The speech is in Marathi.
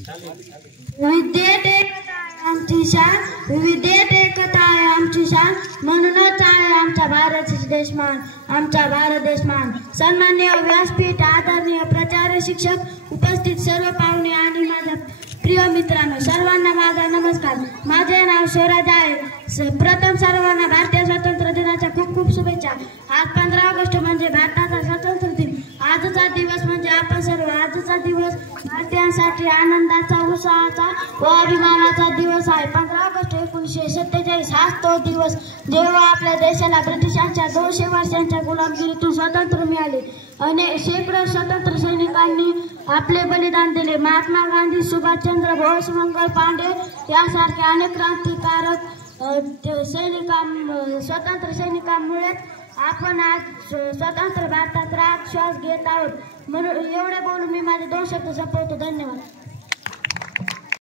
विद्येत एकता आहे आमची शान, विद्येत एकता आहे आमची शान, म्हणूनच आहे आमचा भारत देश मान, आमचा भारत देश मान। सन्माननीय व्यासपीठ, आदरणीय प्राचार्य, शिक्षक, उपस्थित सर्व पाहुणे आणि माझ्या प्रिय मित्रांनो, सर्वांना माझा नमस्कार। माझे नाव स्वराज आहे। प्रथम सर्वांना भारतीय स्वातंत्र्य दिनाच्या खूप खूप शुभेच्छा। आज 15 ऑगस्ट म्हणजे भारताचा स्वातंत्र्य दिन। आजचा दिवस म्हणजे आपण सर्व, आजचा दिवस भारतीयांसाठी आनंदाचा, उत्साहाचा व अभिमानाचा दिवस आहे। 15 ऑगस्ट 1947 हाच तो दिवस जेव्हा आपल्या देशाला ब्रिटिशांच्या 200 वर्षांच्या गुलामगिरीतून स्वातंत्र्य मिळाले। शेकडो स्वातंत्र्य सैनिकांनी आपले बलिदान दिले। महात्मा गांधी, सुभाषचंद्र बोस, मंगल पांडे यासारखे अनेक क्रांतिकारक स्वातंत्र्य सैनिकांमुळे आपण आज स्वतंत्र भारतात राहत श्वास घेत आहोत। म्हणून एवढे बोलून मी माझे 2 शब्द संपवतो। धन्यवाद।